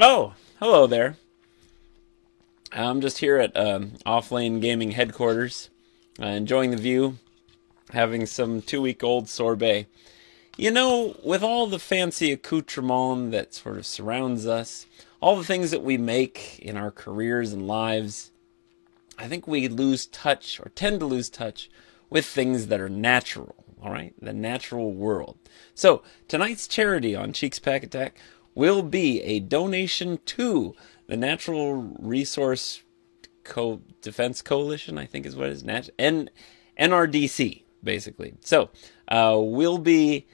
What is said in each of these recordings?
Oh, hello there. I'm just here at Offlane Gaming headquarters, enjoying the view, having some 2-week-old sorbet. You know, with all the fancy accoutrement that sort of surrounds us, all the things that we make in our careers and lives, I think we lose touch, or tend to lose touch, with things that are natural, all right? The natural world. So, tonight's charity on Cheeks Pack Attack will be a donation to the Natural Resource Defense Coalition, I think is what it is, NRDC, basically. So, we'll be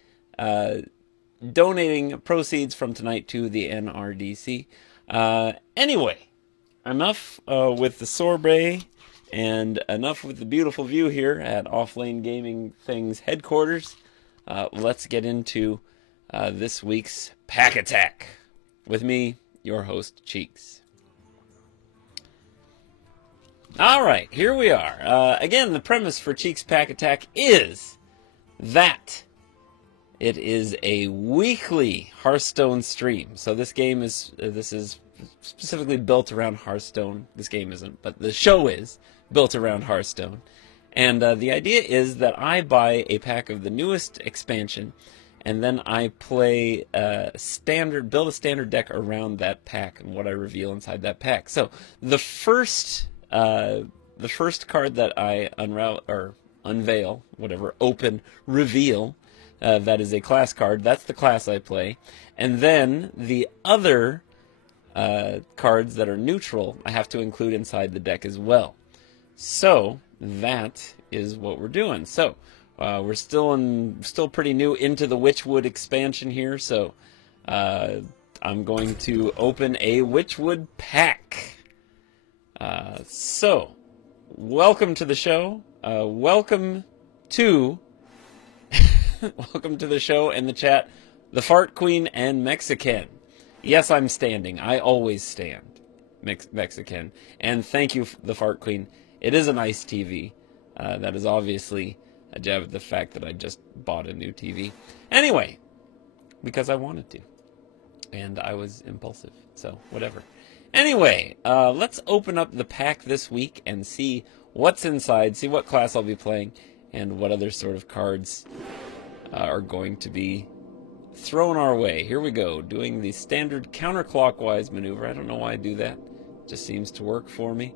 donating proceeds from tonight to the NRDC. Anyway, enough with the sorbet and enough with the beautiful view here at Offlane Gaming Things headquarters. Let's get into this week's Pack Attack with me, your host, Cheeks. Alright, here we are. Again, the premise for Cheeks Pack Attack is that it is a weekly Hearthstone stream. So this is specifically built around Hearthstone. This game isn't, but the show is built around Hearthstone. And the idea is that I buy a pack of the newest expansion, and then I play build a standard deck around that pack and what I reveal inside that pack. So the first card that I unveil, reveal, that is a class card. That's the class I play. And then the other cards that are neutral, I have to include inside the deck as well. So that is what we're doing. So we're still pretty new into the Witchwood expansion here. So I'm going to open a Witchwood pack. So welcome to the show. Welcome to the show and the chat, the Fart Queen and Mexican. Yes, I'm standing. I always stand, Mexican. And thank you, the Fart Queen. It is a nice TV. That is obviously a jab at the fact that I just bought a new TV. Anyway, because I wanted to. And I was impulsive. So, whatever. Anyway, let's open up the pack this week and see what's inside, see what class I'll be playing, and what other sort of cards are going to be thrown our way. Here we go, doing the standard counterclockwise maneuver. I don't know why I do that. It just seems to work for me.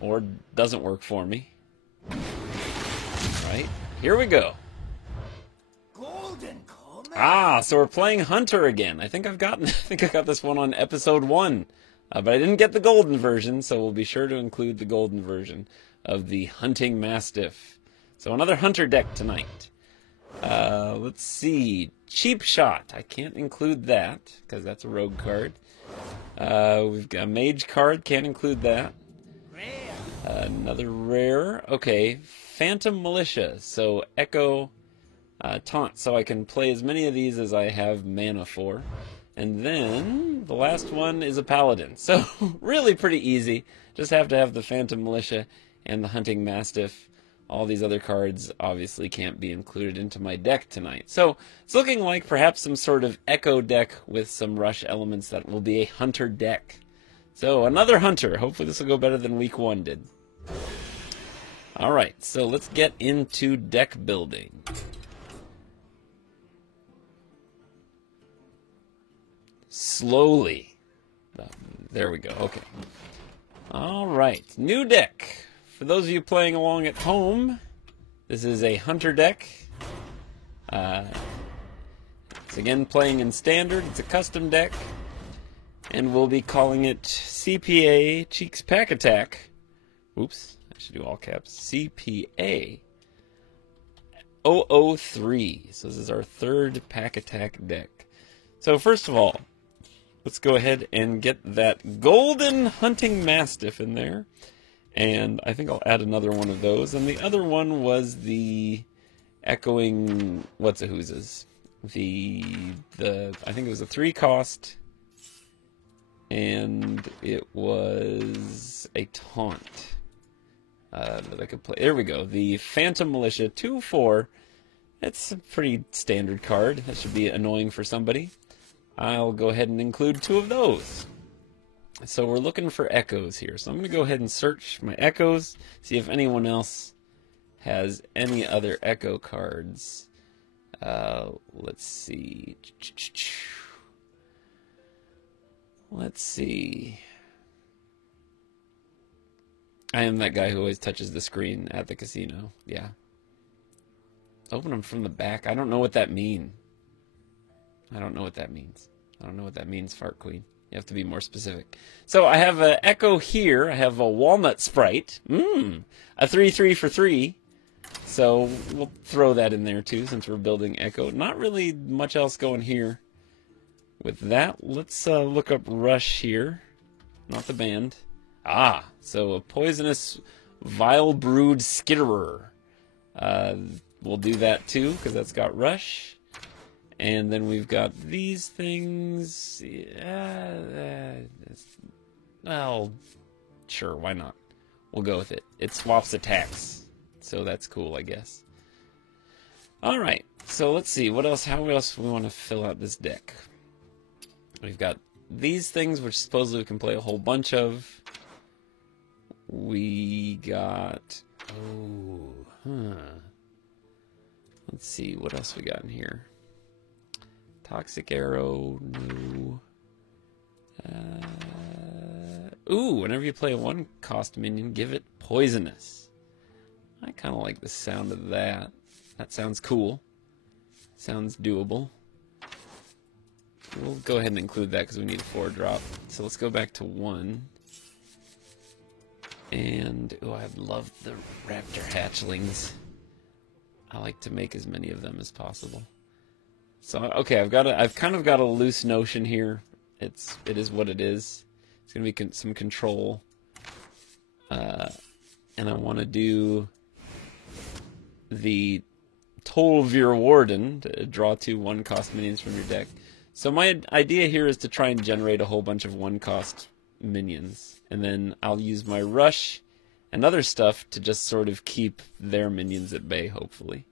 Or doesn't work for me. Right, here we go. Golden Comet. So we're playing Hunter again. I think I got this one on episode 1. But I didn't get the golden version, so we'll be sure to include the golden version of the Hunting Mastiff. So another Hunter deck tonight. Let's see. Cheap Shot. I can't include that, because that's a rogue card. We've got a mage card. Can't include that. Rare. Another rare. Okay. Phantom Militia. So Echo Taunt. So I can play as many of these as I have mana for. And then the last one is a Paladin. So really pretty easy. Just have to have the Phantom Militia and the Hunting Mastiff. All these other cards obviously can't be included into my deck tonight. So it's looking like perhaps some sort of Echo deck with some Rush elements that will be a Hunter deck. So another Hunter. Hopefully this will go better than week 1 did. Alright, so let's get into deck building. Slowly. There we go. Okay. Alright, new deck. For those of you playing along at home, this is a Hunter deck. It's again playing in Standard. It's a custom deck. And we'll be calling it CPA Cheeks Pack Attack. Oops, I should do all caps. CPA 003. So this is our third Pack Attack deck. So first of all, let's go ahead and get that Golden Hunting Mastiff in there. And I think I'll add another one of those. And the other one was the Echoing What's-a-Who's. I think it was a 3-cost. And it was a taunt that I could play. There we go. The Phantom Militia 2/4. It's a pretty standard card. That should be annoying for somebody. I'll go ahead and include 2 of those. So we're looking for echoes here. So I'm going to go ahead and search my echoes, see if anyone else has any other echo cards. Let's see. Let's see. I am that guy who always touches the screen at the casino. Yeah. Open them from the back. I don't know what that means. I don't know what that means. I don't know what that means, Fart Queen. You have to be more specific. So I have an echo here. I have a walnut sprite. A 3/3 for 3. So we'll throw that in there too since we're building echo. Not really much else going here. With that, let's look up Rush here. Not the band. So a poisonous vile brood skitterer. We'll do that too because that's got Rush. And then we've got these things. Well, sure, why not? We'll go with it. It swaps attacks, so that's cool, I guess. All right, so let's see. What else? How else do we want to fill out this deck? We've got these things, which supposedly we can play a whole bunch of. We got... Let's see, what else we got in here? Toxic Arrow, no. Whenever you play a 1-cost minion, give it Poisonous. I kind of like the sound of that. That sounds cool. Sounds doable. We'll go ahead and include that because we need a 4-drop. So let's go back to 1. And, I love the raptor hatchlings. I like to make as many of them as possible. So, okay, I've kind of got a loose notion here. It is what it is. It's going to be some control. And I want to do the Tolvir Warden to draw 2 1-cost minions from your deck. So my idea here is to try and generate a whole bunch of 1-cost minions. And then I'll use my Rush and other stuff to just sort of keep their minions at bay, hopefully.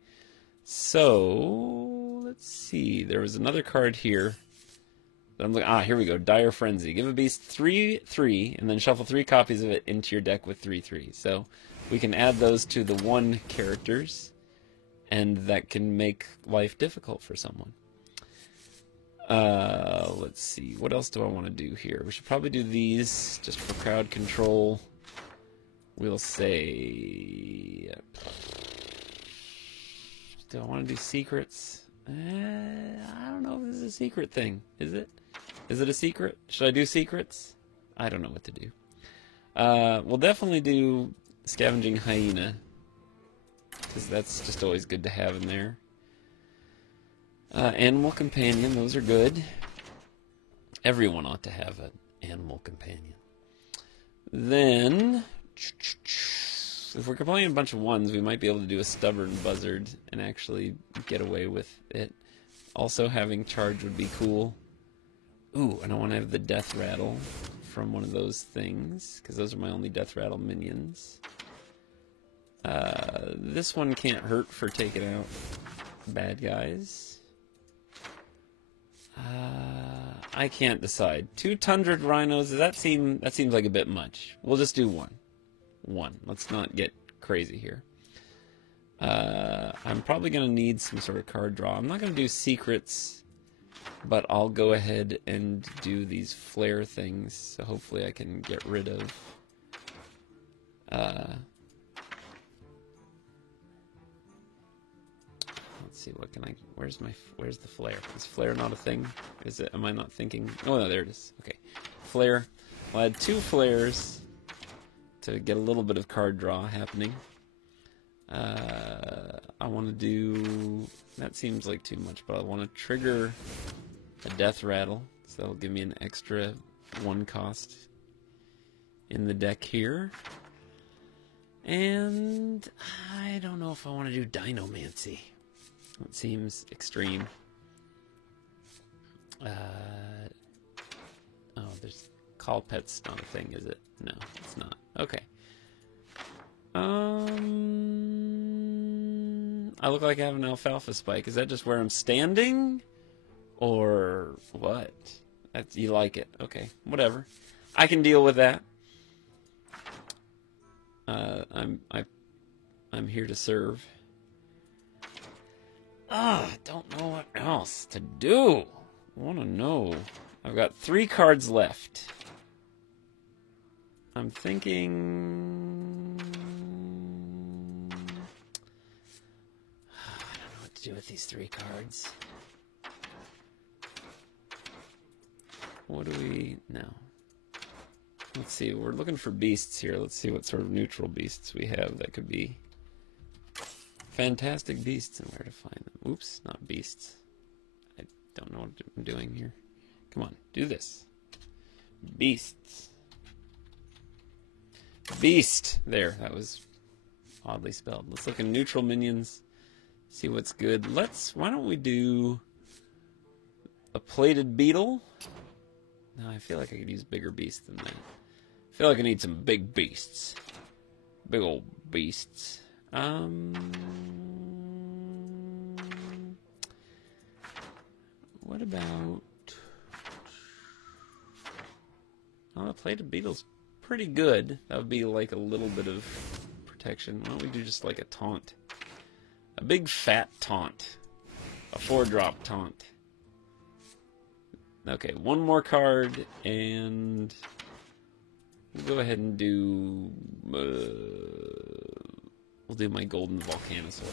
So, let's see. There was another card here. I'm like, here we go. Dire Frenzy. Give a beast 3/3, and then shuffle 3 copies of it into your deck with 3/3. So we can add those to the 1 characters, and that can make life difficult for someone. Let's see. What else do I want to do here? We should probably do these just for crowd control. We'll say... Do I want to do secrets? I don't know if this is a secret thing. Is it? Is it a secret? Should I do secrets? I don't know what to do. We'll definitely do Scavenging Hyena, because that's just always good to have in there. Animal Companion, those are good. Everyone ought to have an Animal Companion. Then, if we're playing a bunch of 1s, we might be able to do a Stubborn Buzzard and actually get away with it. Also, having Charge would be cool. And I want to have the Death Rattle from one of those things, because those are my only Death Rattle minions. This one can't hurt for taking out bad guys. I can't decide. 2 Tundred Rhinos, that seems like a bit much. We'll just do 1. Let's not get crazy here. I'm probably going to need some sort of card draw. I'm not going to do secrets, but I'll go ahead and do these flare things, so hopefully I can get rid of... Let's see, what can I... Where's the flare? Is flare not a thing? Is it? Am I not thinking? Oh, no, there it is. Okay. Flare. I'll add 2 flares to get a little bit of card draw happening. I want to do... That seems like too much, but I want to trigger a Death Rattle, so that'll give me an extra 1 cost in the deck here. And I don't know if I want to do Dinomancy. That seems extreme. There's Call Pet's not a thing, is it? No, it's not. Okay. I look like I have an Alfalfa Spike. Is that just where I'm standing? Or what? That's, you like it. Okay, whatever. I can deal with that. I'm here to serve. Don't know what else to do. I want to know. I've got 3 cards left. I'm thinking... I don't know what to do with these 3 cards. What do we... No. Let's see. We're looking for beasts here. Let's see what sort of neutral beasts we have that could be fantastic beasts and where to find them. Oops, not beasts. I don't know what I'm doing here. Come on, do this. Beasts. Beast. There, that was oddly spelled. Let's look at neutral minions. See what's good. Why don't we do a plated beetle? No, I feel like I could use bigger beasts than that. I feel like I need some big beasts. Big old beasts. What about... Oh, a plated beetle's pretty good. That would be like a little bit of protection. Why don't we do just like a taunt? A big fat taunt. A 4-drop taunt. Okay, 1 more card, and we'll go ahead and do... we'll do my Golden Volcanosaur.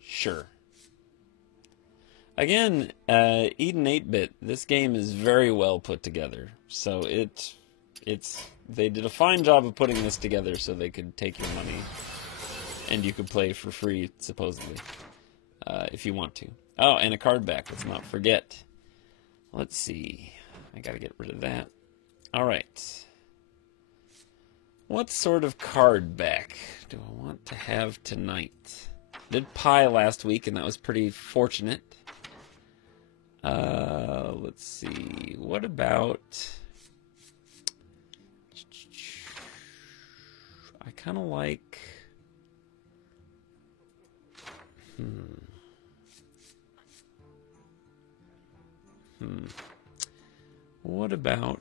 Sure. Again, Eden 8-bit, this game is very well put together. So they did a fine job of putting this together so they could take your money and you could play for free, supposedly, if you want to. Oh, and a card back, let's not forget. Let's see. I gotta get rid of that. Alright. What sort of card back do I want to have tonight? Did Pi last week, and that was pretty fortunate. Let's see. What about... I kind of like... What about...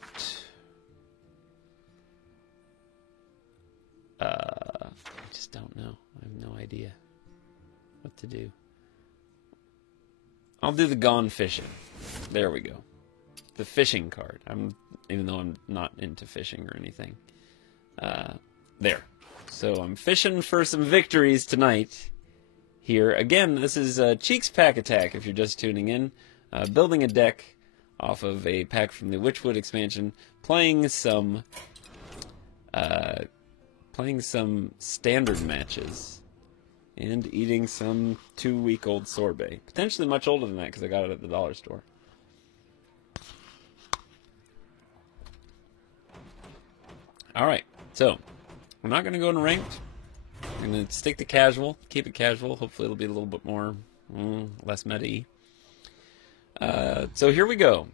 I just don't know. I have no idea what to do. I'll do the Gone Fishing. There we go. The fishing card. Even though I'm not into fishing or anything. There. So I'm fishing for some victories tonight. Here again, this is Cheeks Pack Attack. If you're just tuning in, building a deck off of a pack from the Witchwood expansion, playing some standard matches. And eating some 2-week-old sorbet. Potentially much older than that because I got it at the dollar store. Alright, so we're not going to go into ranked. I'm going to stick to casual, keep it casual. Hopefully it'll be a little bit more, less meta-y. So here we go.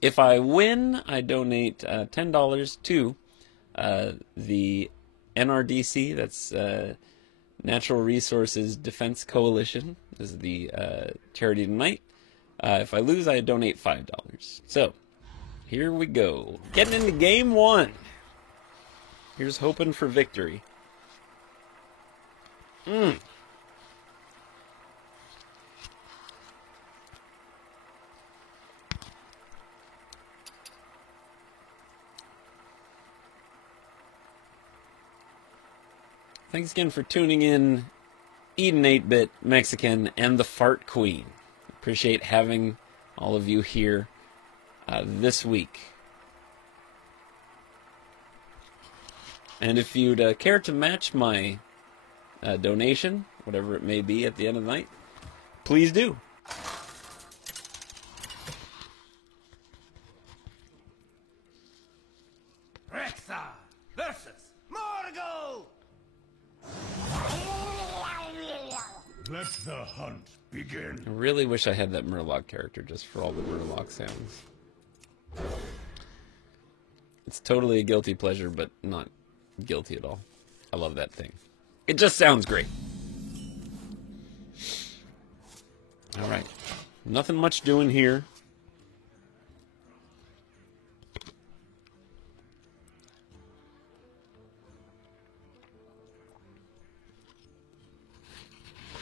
If I win, I donate $10 to the NRDC, that's... Natural Resources Defense Coalition is the charity tonight. If I lose, I donate $5. So, here we go. Getting into game 1. Here's hoping for victory. Thanks again for tuning in, Eden 8-bit, Mexican, and the Fart Queen. Appreciate having all of you here this week. And if you'd care to match my donation, whatever it may be at the end of the night, please do. Rexa versus Morgul! Let the hunt begin. I really wish I had that Murloc character just for all the Murloc sounds. It's totally a guilty pleasure, but not guilty at all. I love that thing. It just sounds great. Alright. Nothing much doing here.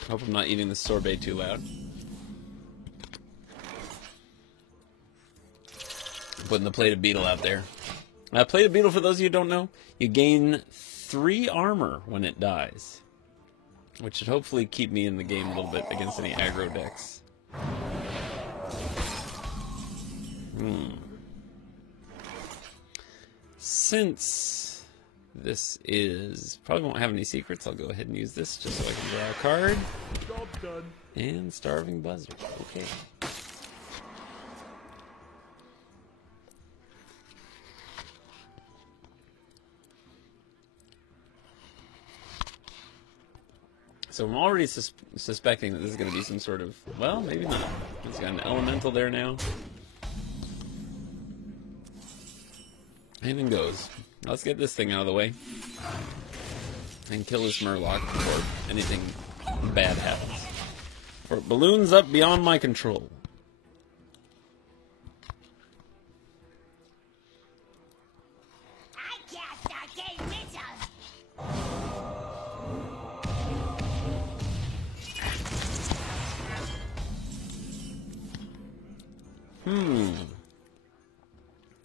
Hope I'm not eating the sorbet too loud. Putting the plated beetle out there. Plated beetle, for those of you who don't know, you gain 3 armor when it dies, which should hopefully keep me in the game a little bit against any aggro decks. Since this is probably won't have any secrets, I'll go ahead and use this just so I can draw a card. Job done. And Starving Buzzard. Okay. So I'm already suspecting that this is going to be some sort of, well, maybe not. It's got an elemental there now. Anything goes. Let's get this thing out of the way. And kill this Murloc before anything bad happens. Or it balloons up beyond my control. I cast arcane missiles.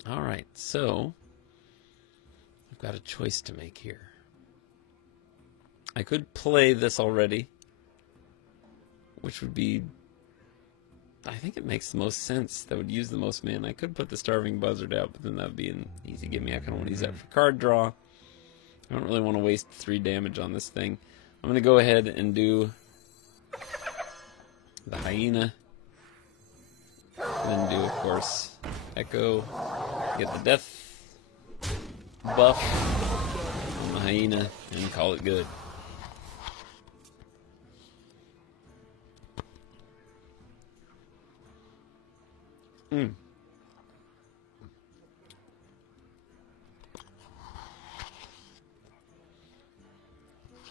Alright, so I've got a choice to make here. I could play this already, which would be, I think it makes the most sense. That would use the most mana. I could put the Starving Buzzard out, but then that would be an easy gimme. I kind of want to use that for card draw. I don't really want to waste 3 damage on this thing. I'm going to go ahead and do the Hyena. Then do, of course, Echo. Get the death buff on the Hyena and call it good.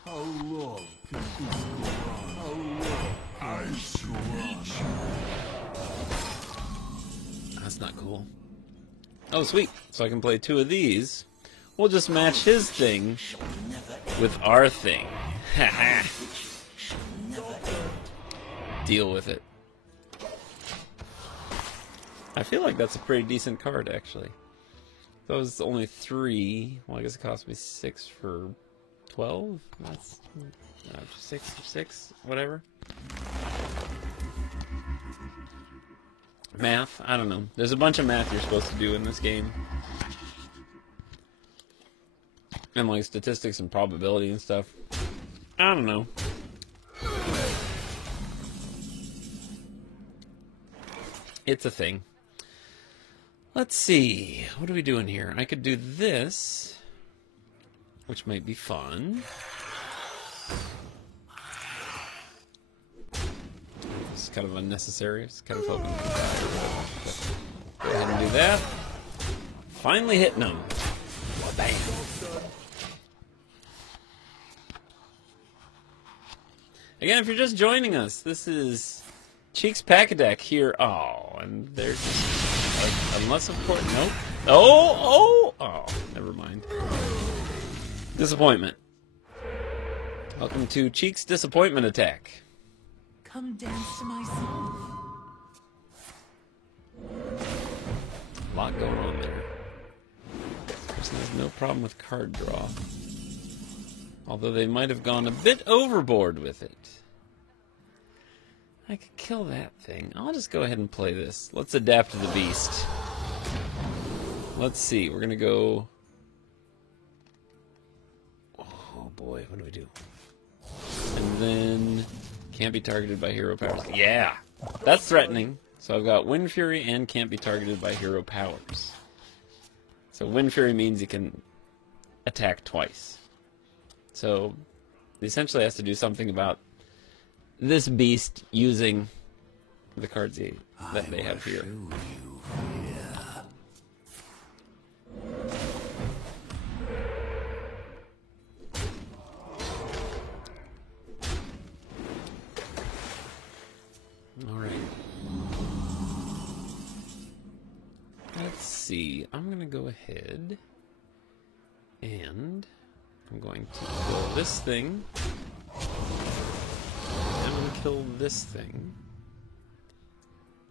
How long can this go on? How long? I reach. That's not cool. Oh, sweet. So I can play 2 of these. We'll just match his thing with our thing. Haha. Deal with it. I feel like that's a pretty decent card, actually. That was only 3. Well, I guess it cost me 6 for 12? That's 6 for 6, whatever. Math? I don't know. There's a bunch of math you're supposed to do in this game. And like statistics and probability and stuff. I don't know. It's a thing. Let's see. What are we doing here? I could do this, which might be fun. It's kind of unnecessary. It's kind of hoping to go ahead and do that. Finally hitting them. Bam. Again, if you're just joining us, this is Cheeks Pack-a-Deck here. Oh, and there's like, unless of course, nope. Oh, never mind. Disappointment. Welcome to Cheeks Disappointment Attack. Come dance to my song. A lot going on there. This person has no problem with card draw. Although they might have gone a bit overboard with it. I could kill that thing. I'll just go ahead and play this. Let's adapt to the beast. Let's see. We're going to go... Oh boy, what do we do? And then... Can't be targeted by hero powers. Yeah! That's threatening. So I've got Wind Fury and can't be targeted by hero powers. So Wind Fury means he can attack twice. So he essentially has to do something about this beast using the cards that they have here. Alright. see. I'm going to go ahead and I'm going to kill this thing. I'm going to kill this thing.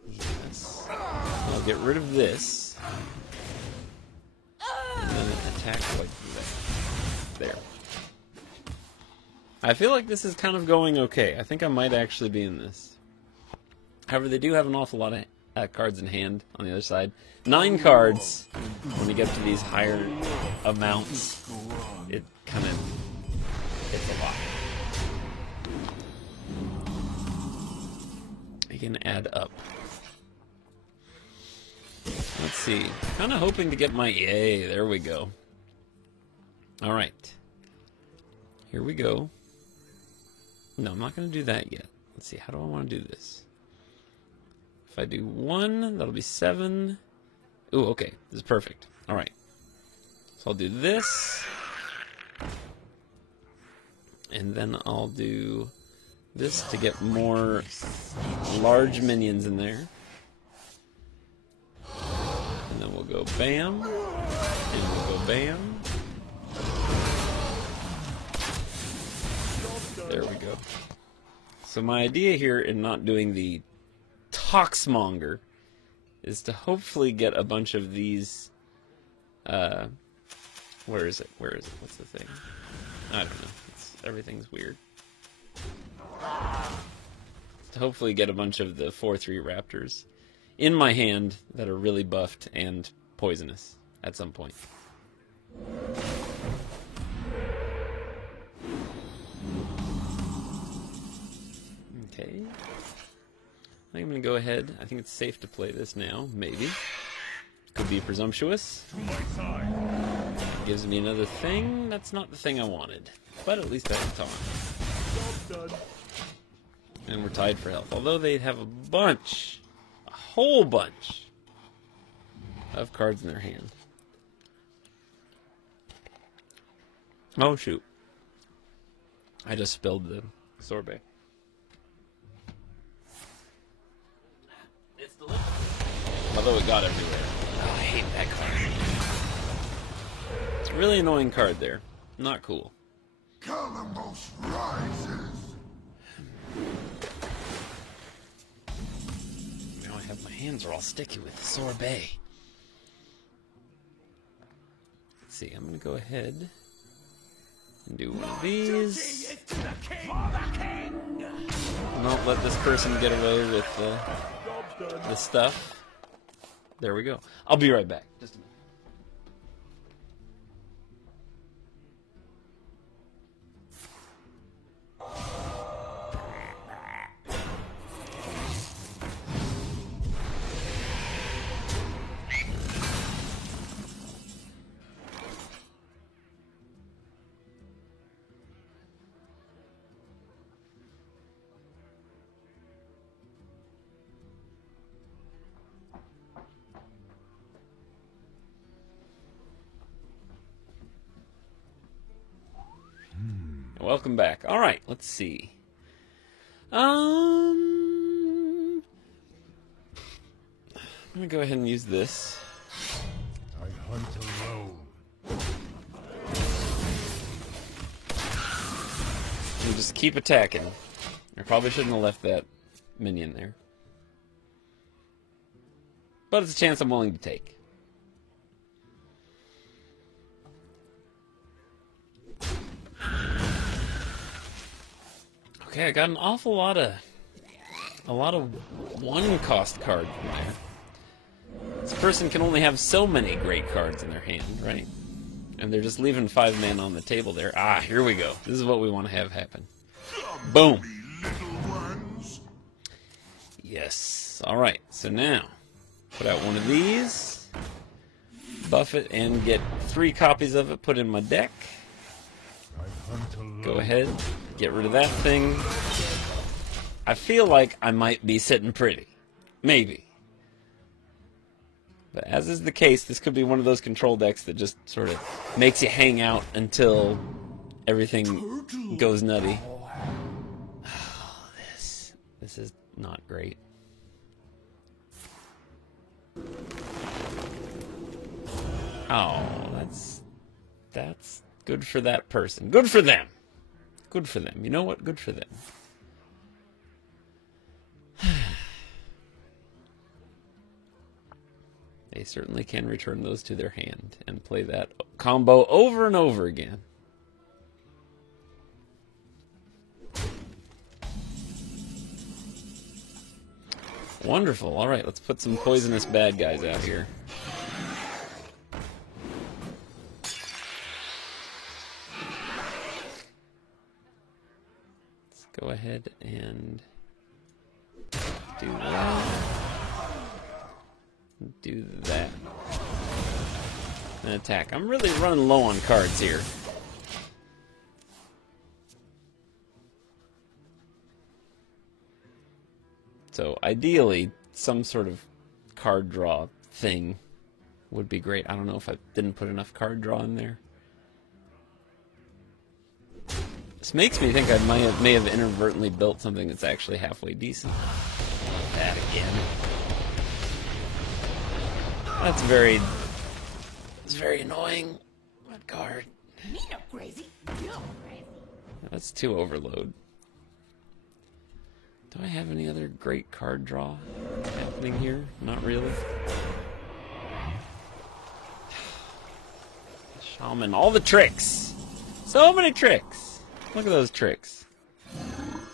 Yes. I'll get rid of this. And then attack like that. There. I feel like this is kind of going okay. I think I might actually be in this. However, they do have an awful lot of cards in hand on the other side. 9 cards. When you get to these higher amounts, it kind of hits a lot. You can add up. Let's see. Kind of hoping to get my... Yay, there we go. Alright. Here we go. No, I'm not going to do that yet. Let's see, how do I want to do this? If I do 1, that'll be 7. Ooh, okay. This is perfect. Alright. So I'll do this. And then I'll do this to get more large minions in there. And then we'll go bam. And we'll go bam. There we go. So my idea here in not doing the Toxmonger is to hopefully get a bunch of these... where is it? Where is it? What's the thing? I don't know. Everything's weird. To hopefully get a bunch of the 4/3 raptors in my hand that are really buffed and poisonous at some point. Okay. I think I'm going to go ahead. I think it's safe to play this now. Maybe. Could be presumptuous. Gives me another thing. That's not the thing I wanted. But at least I have time. And we're tied for health. Although they have a bunch, a whole bunch of cards in their hand. Oh shoot. I just spilled the sorbet. It's delicious. Although it got everywhere. Oh, I hate that card. It's a really annoying card there. Not cool. Columbus rises. Now I have my hands are all sticky with the sorbet. Let's see, I'm gonna go ahead and do one of these. Don't let this person get away with the stuff. There we go. I'll be right back. Just a minute. Welcome back. All right, let's see. I'm gonna go ahead and use this. I hunt alone. And just keep attacking. I probably shouldn't have left that minion there. But it's a chance I'm willing to take. Okay, I got an awful lot of one-cost cards in there. This person can only have so many great cards in their hand, right? And they're just leaving 5 mana on the table there. Ah, here we go. This is what we want to have happen. Boom. Yes. All right. So now, put out one of these, buff it, and get 3 copies of it put in my deck. Go ahead, get rid of that thing. I feel like I might be sitting pretty. Maybe. But as is the case, this could be one of those control decks that just sort of makes you hang out until everything goes nutty. Oh, this is not great. Oh, that's good for that person. Good for them. Good for them. You know what? Good for them. They certainly can return those to their hand and play that combo over and over again. Wonderful. All right, let's put some poisonous bad guys out here. Let's go ahead and do that. Do that. And attack. I'm really running low on cards here. So ideally, some sort of card draw thing would be great. I don't know if I didn't put enough card draw in there. This makes me think I may have inadvertently built something that's actually halfway decent. That again. That's very annoying. What card? Me no crazy. You crazy. That's 2 overload. Do I have any other great card draw happening here? Not really. Shaman, all the tricks. So many tricks. Look at those tricks.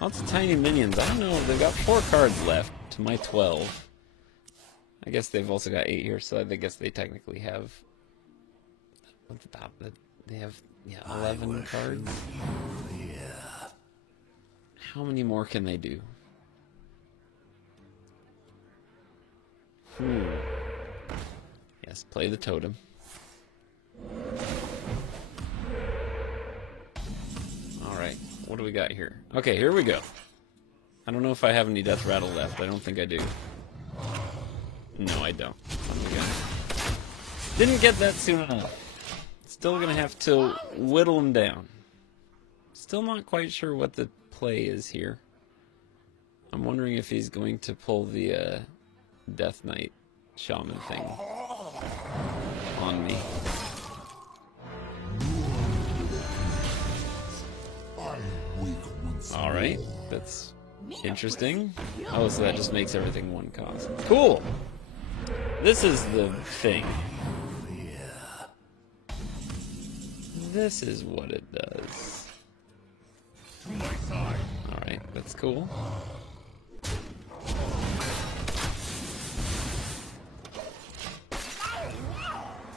Lots of tiny minions. I don't know. They've got 4 cards left to my 12. I guess they've also got 8 here, so I guess they technically have. What's about that? They have 11 cards. How many more can they do? Yes, play the totem. Alright, what do we got here? Okay, here we go. I don't know if I have any death rattle left. I don't think I do. No, I don't. Didn't get that soon enough. Still gonna have to whittle him down. Still not quite sure what the play is here. I'm wondering if he's going to pull the Death Knight Shaman thing on me. Alright, that's interesting. Oh, so that just makes everything 1 cost. Cool! This is the thing. This is what it does. Alright, that's cool.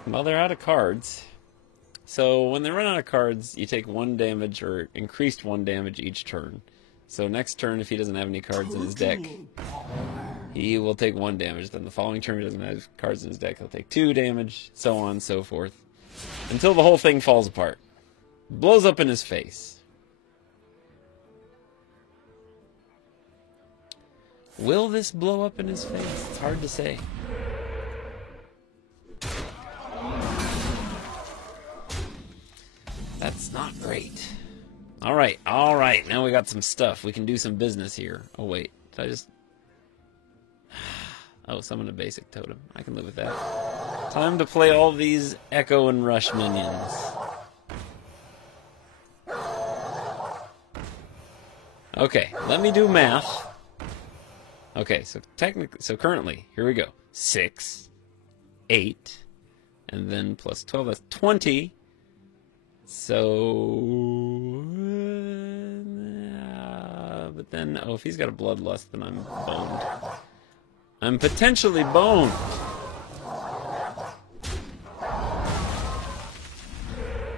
Well, they're out of cards. So when they run out of cards, you take 1 damage or increased 1 damage each turn. So next turn, if he doesn't have any cards in his deck, he will take 1 damage. Then the following turn, he doesn't have cards in his deck, he'll take 2 damage, so on and so forth. Until the whole thing falls apart. Blows up in his face. Will this blow up in his face? It's hard to say. That's not great. Alright, alright. Now we got some stuff. We can do some business here. Oh, wait. Did I just... Oh, summon a basic totem. I can live with that. Time to play all these Echo and Rush minions. Okay, let me do math. Okay, so currently, here we go. 6, 8, and then plus 12, that's 20. So, but then, oh, if he's got a bloodlust, then I'm boned. I'm potentially boned.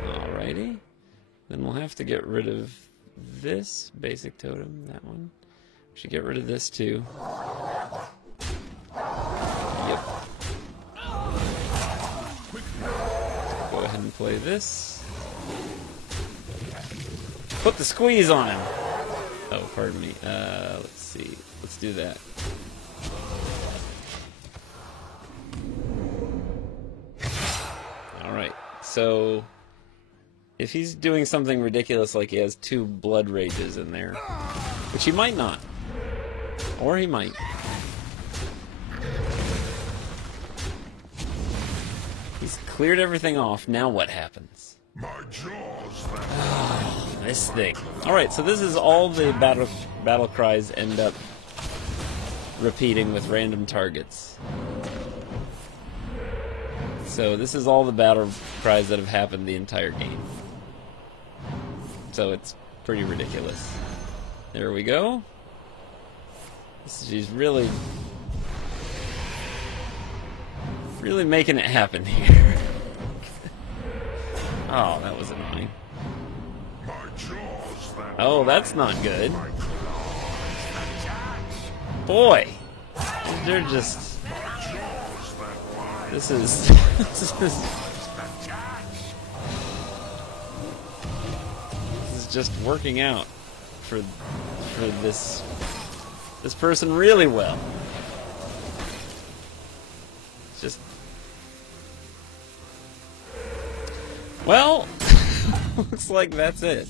Alrighty. Then we'll have to get rid of this basic totem, that one. Should get rid of this too. Yep. Go ahead and play this. Put the squeeze on him. Oh, pardon me. Let's see. Let's do that. Alright, so if he's doing something ridiculous like he has 2 blood rages in there, which he might not, or he might. He's cleared everything off. Now what happens? My jaws. This thing. Alright, so this is all the battle cries end up repeating with random targets. So this is all the battle cries that have happened the entire game. So it's pretty ridiculous. There we go. She's really making it happen here. Oh, that was annoying. My jaws. Oh, that's not good. Boy, they're just. This is. This is just working out for this person really well. It's just. Well, looks like that's it.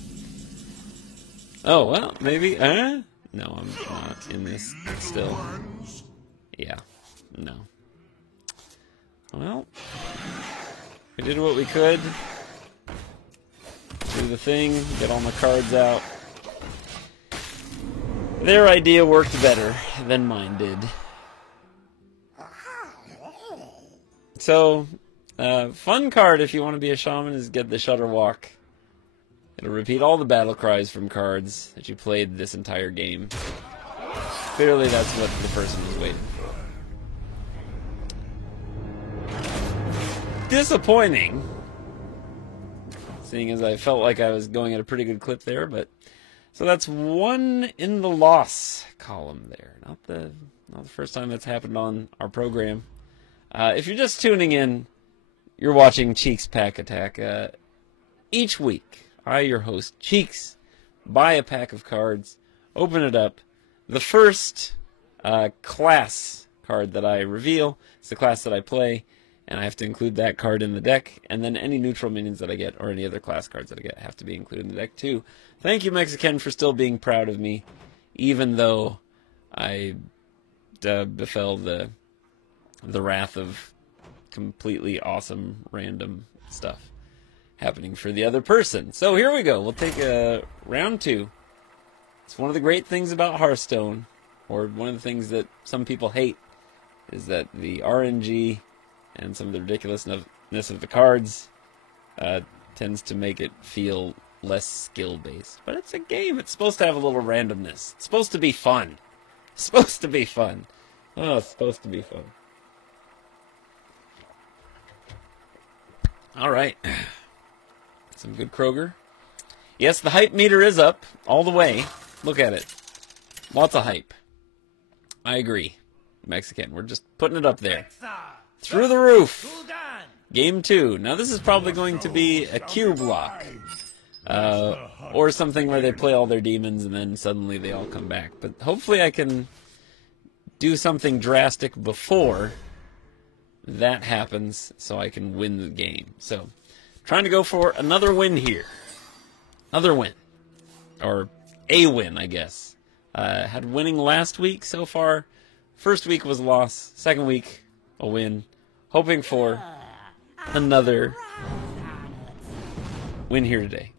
Oh, well, maybe, no, I'm not in this still. Yeah, no. Well, we did what we could. Do the thing, get all my cards out. Their idea worked better than mine did. So, fun card if you want to be a shaman is get the Shudderwalk. It'll repeat all the battle cries from cards that you played this entire game. Clearly that's what the person was waiting for. Disappointing. Seeing as I felt like I was going at a pretty good clip there, but so that's one in the loss column there. Not the first time that's happened on our program. If you're just tuning in, you're watching Cheeks Pack Attack. Each week, I, your host, Cheeks, buy a pack of cards, open it up. The first class card that I reveal is the class that I play, and I have to include that card in the deck, and then any neutral minions that I get, or any other class cards that I get, have to be included in the deck too. Thank you, Mexican, for still being proud of me, even though I befell the wrath of completely awesome random stuff happening for the other person. So here we go. We'll take round 2. It's one of the great things about Hearthstone, or one of the things that some people hate, is that the RNG and some of the ridiculousness of the cards tends to make it feel less skill-based. But it's a game. It's supposed to have a little randomness. It's supposed to be fun. It's supposed to be fun. Oh, it's supposed to be fun. All right. Some good Kroger. Yes, the hype meter is up all the way. Look at it. Lots of hype. I agree, Mexican. We're just putting it up there. Through the roof. Game 2. Now this is probably going to be a Q block. Or something where they play all their demons and then suddenly they all come back. But hopefully I can do something drastic before that happens so I can win the game. So, trying to go for another win here. Another win. Or a win, I guess. Had winning last week so far. First week was a loss. Second week, a win. Hoping for another win here today.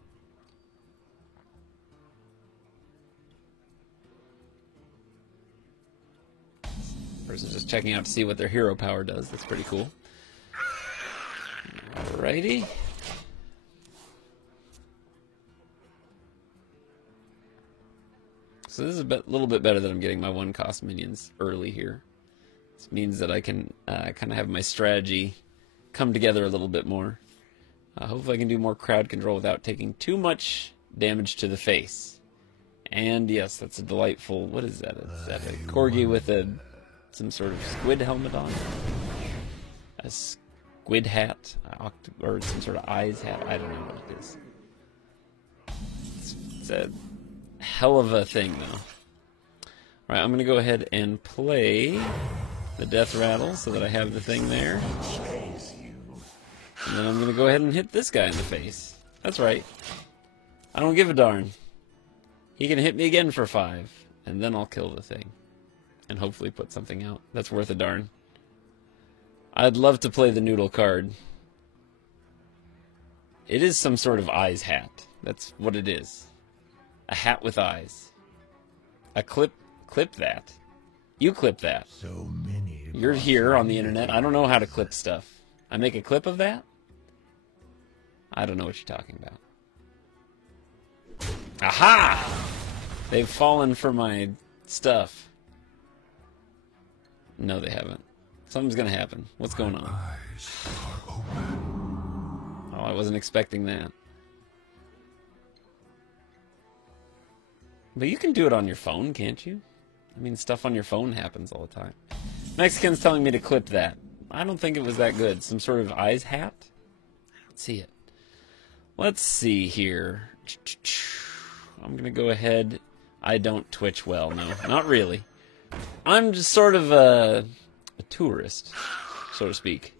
Person's just checking out to see what their hero power does. That's pretty cool. Alrighty. So this is a little bit better that I'm getting my 1-cost minions early here. This means that I can kind of have my strategy come together a little bit more. Hopefully I can do more crowd control without taking too much damage to the face. And yes, that's a delightful... What is that? Is that a corgi with some sort of squid helmet on? A squid hat? Or some sort of eyes hat? I don't know what it is. It's a hell of a thing, though. Alright, I'm going to go ahead and play the Death Rattle so that I have the thing there. And then I'm going to go ahead and hit this guy in the face. That's right. I don't give a darn. He can hit me again for 5, and then I'll kill the thing. And hopefully put something out that's worth a darn. I'd love to play the noodle card. It is some sort of eyes hat. That's what it is. A hat with eyes. A clip that. You clip that. So many. You're here on the internet. I don't know how to clip stuff. I make a clip of that? I don't know what you're talking about. Aha! They've fallen for my stuff. No, they haven't. Something's gonna happen. What's going on? Eyes are open. Oh, I wasn't expecting that. But you can do it on your phone, can't you? I mean, stuff on your phone happens all the time. Mexican's telling me to clip that. I don't think it was that good. Some sort of eyes hat? I don't see it. Let's see here. I'm going to go ahead. I don't Twitch well, no. Not really. I'm just sort of a tourist, so to speak.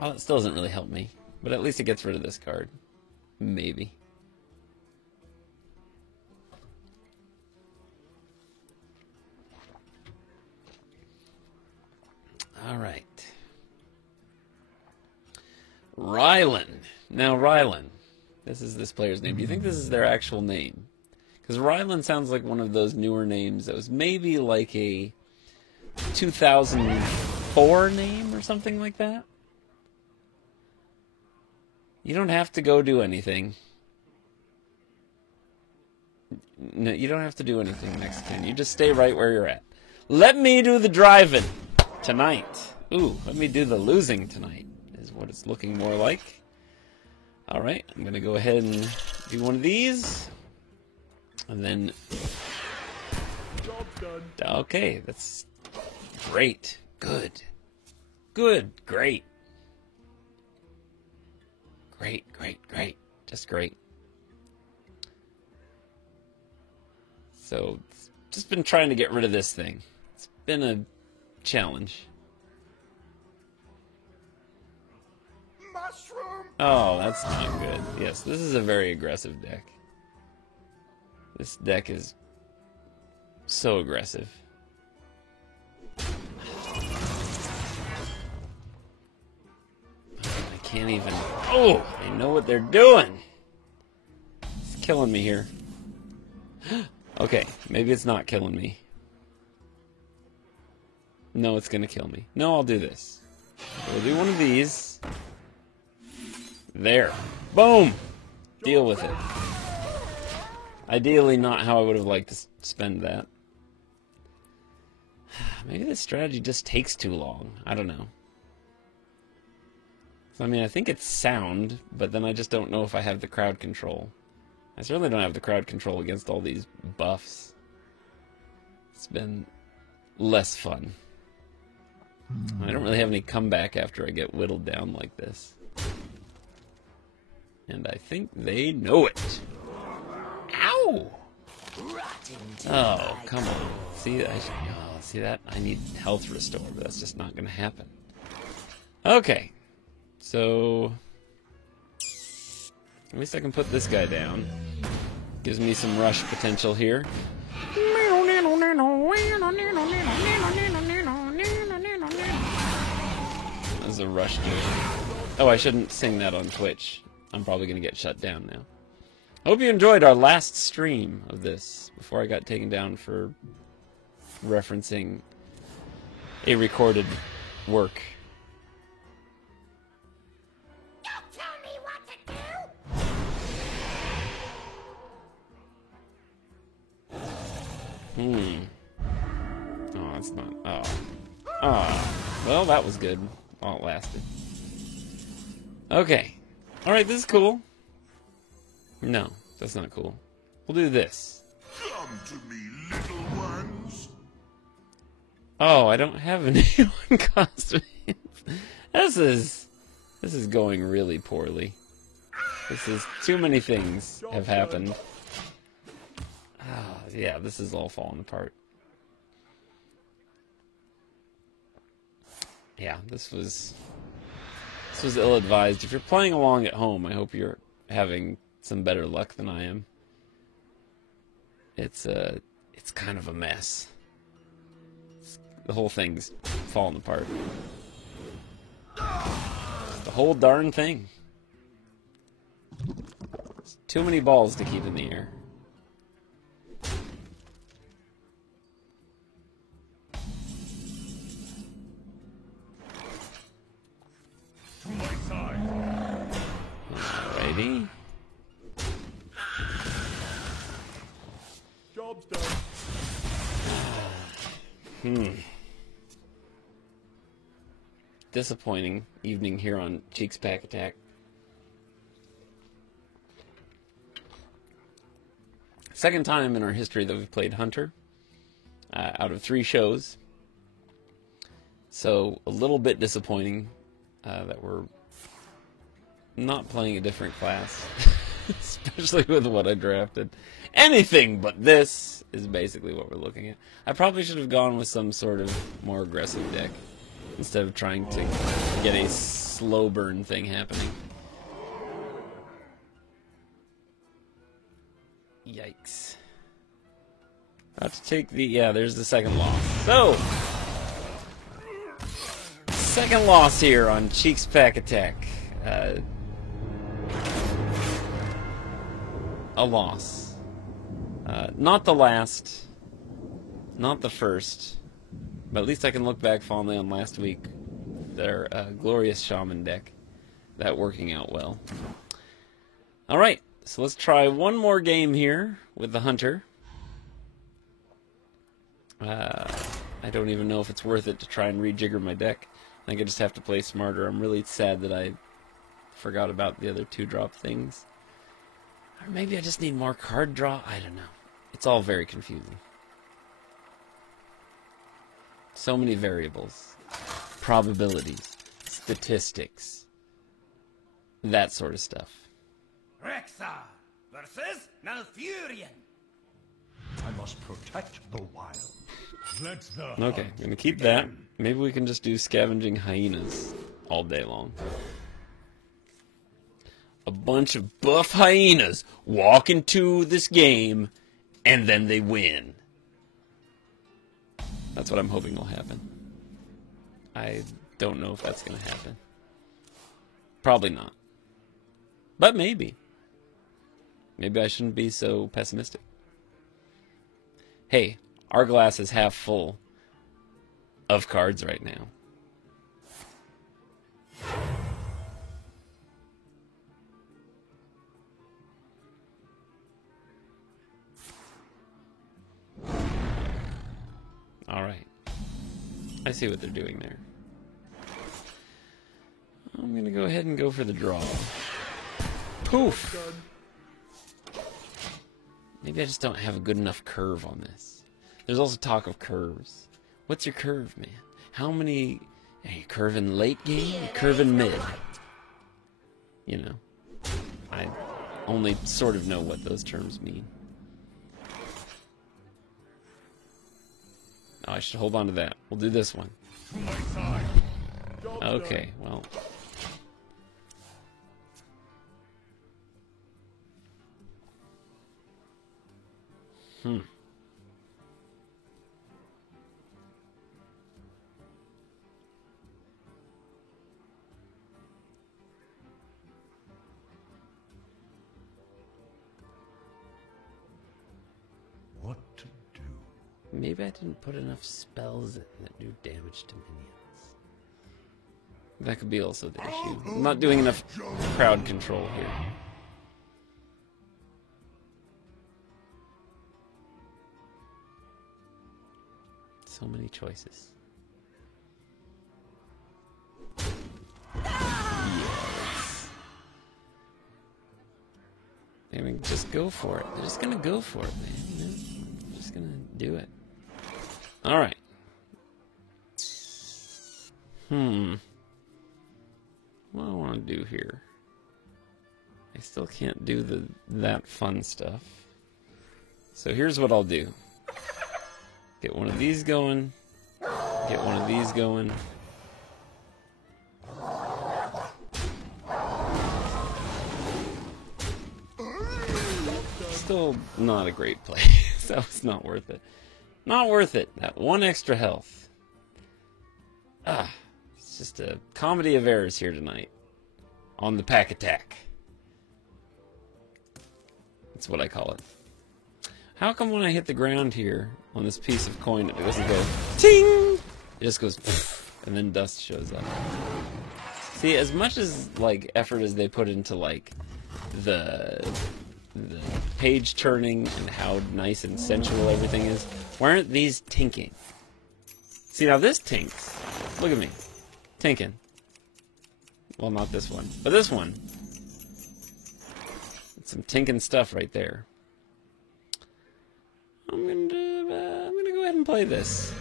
Well, it still doesn't really help me. But at least it gets rid of this card. Maybe. Alright. Rylan. Now, Rylan. This is this player's name. Do you think this is their actual name? Because Rylan sounds like one of those newer names that was maybe like a 2004 name or something like that. You don't have to go do anything. No, you don't have to do anything, Mexican. You just stay right where you're at. Let me do the driving tonight. Ooh, let me do the losing tonight is what it's looking more like. Alright, I'm going to go ahead and do one of these. And then... Job's done. Okay, that's great. Good. Good. Great. Great, great, great. Just great. So, just been trying to get rid of this thing. It's been a challenge. Mushroom. Oh, that's not good. Yes, this is a very aggressive deck. This deck is so aggressive. I can't even... Oh, they know what they're doing. It's killing me here. Okay, maybe it's not killing me. No, it's gonna kill me. No, I'll do this. We'll do one of these. There. Boom! Deal with it. Ideally not how I would have liked to spend that. Maybe this strategy just takes too long. I don't know. I mean, I think it's sound, but then I just don't know if I have the crowd control. I certainly don't have the crowd control against all these buffs. It's been less fun. I don't really have any comeback after I get whittled down like this. And I think they know it. Ow! Oh, come on. See, see that? I need health restore, but that's just not going to happen. Okay. So, at least I can put this guy down. Gives me some rush potential here. That's a rush dude. Oh, I shouldn't sing that on Twitch. I'm probably going to get shut down now. Hope you enjoyed our last stream of this before I got taken down for referencing a recorded work. Don't tell me what to do! Oh, that's not... Oh. Oh. Well, that was good while it lasted. Okay. Alright, this is cool. No, that's not cool. We'll do this. Come to me, little ones. Oh, I don't have anyone costumes. This is going really poorly. This is too many things have happened. Oh, yeah, this is all falling apart. Yeah, this was ill-advised. If you're playing along at home, I hope you're having some better luck than I am. It's kind of a mess. the whole thing's falling apart. The whole darn thing. It's too many balls to keep in the air. To my side. Alrighty. Job's done. Disappointing evening here on Cheeks Pack Attack. Second time in our history that we've played Hunter out of 3 shows. So a little bit disappointing that we're not playing a different class, especially with what I drafted. Anything but this is basically what we're looking at. I probably should have gone with some sort of more aggressive deck instead of trying to get a slow burn thing happening. Yikes. About to take the... yeah, there's the second loss. So, second loss here on Cheeks Pack Attack. A loss. Not the last. Not the first. But at least I can look back fondly on last week. Their glorious Shaman deck. That working out well. Alright, so let's try one more game here with the Hunter. I don't even know if it's worth it to try and rejigger my deck. I think I just have to play smarter. I'm really sad that I forgot about the other 2-drop things. Or maybe I just need more card draw. I don't know. It's all very confusing. So many variables. Probabilities. Statistics. That sort of stuff. Rexxar versus Malfurion. I must protect the wild. Let the Okay, hunt I'm gonna keep that. Maybe we can just do scavenging hyenas all day long. A bunch of buff hyenas walk into this game, and then they win. That's what I'm hoping will happen. I don't know if that's gonna happen. Probably not. But maybe. Maybe I shouldn't be so pessimistic. Hey, our glass is half full of cards right now. Alright. I see what they're doing there. I'm going to go ahead and go for the draw. Poof! Maybe I just don't have a good enough curve on this. There's also talk of curves. What's your curve, man? How many... Are you curving late game? Are you curving mid? You know. I only sort of know what those terms mean. Oh, I should hold on to that. We'll do this one. to my side. Job's Okay, well... What to do? Maybe I didn't put enough spells in that do damage to minions. That could be also the issue. I'm not doing enough crowd control here. So many choices. Yes. I mean, just go for it. They're just gonna go for it, man. You know? They're just gonna do it. All right. What do I want to do here? I still can't do that fun stuff. So here's what I'll do. Get one of these going. Get one of these going. Still not a great play. That was not worth it. Not worth it. That one extra health. It's just a comedy of errors here tonight on the Pack Attack. That's what I call it. How come when I hit the ground here on this piece of coin, it doesn't go ting? It just goes poof, and then dust shows up. See, as much as like effort as they put into like the page turning and how nice and sensual everything is, why aren't these tinking? See, now this tinks. Look at me. Tinking. Well, not this one, but this one. It's some tinking stuff right there. I'm gonna go ahead and play this.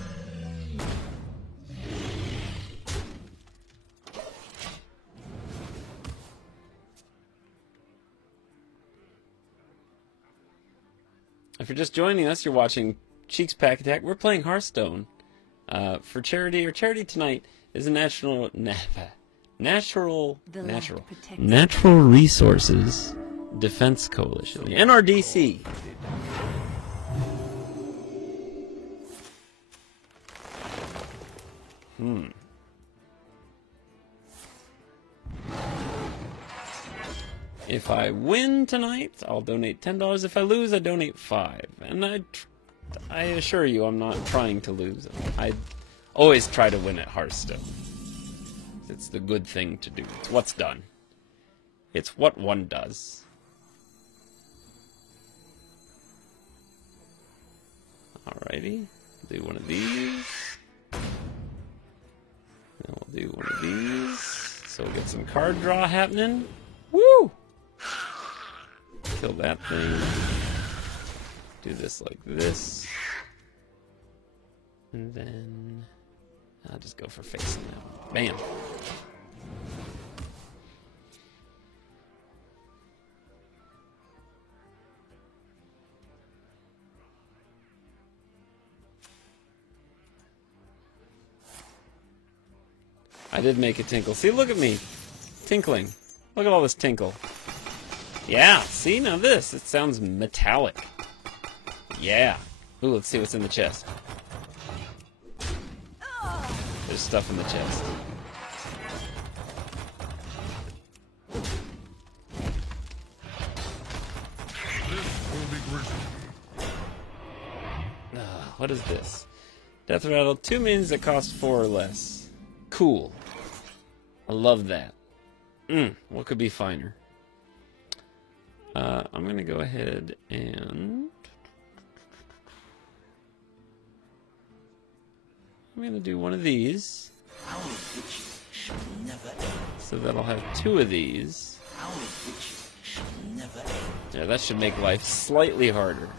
If you're just joining us, you're watching Cheeks Pack Attack. We're playing Hearthstone for charity. Our charity tonight is the Natural Resources Defense Coalition, the NRDC. If I win tonight, I'll donate $10. If I lose, I donate $5. And I assure you, I'm not trying to lose. I always try to win at Hearthstone. It's the good thing to do. It's what's done. It's what one does. Alrighty. Do one of these. Then we'll do one of these. So we'll get some card draw happening. Woo! Kill that thing. Do this like this. And then I'll just go for face now. Bam! I did make it tinkle. See, look at me. Tinkling. Look at all this tinkle. Yeah, see, now this, it sounds metallic. Yeah. Ooh, let's see what's in the chest. There's stuff in the chest. What is this? Death Rattle, 2 minions that cost 4 or less. Cool. I love that. What could be finer? I'm gonna go ahead and I'm gonna do one of these. So that I'll have 2 of these. Yeah, that should make life slightly harder.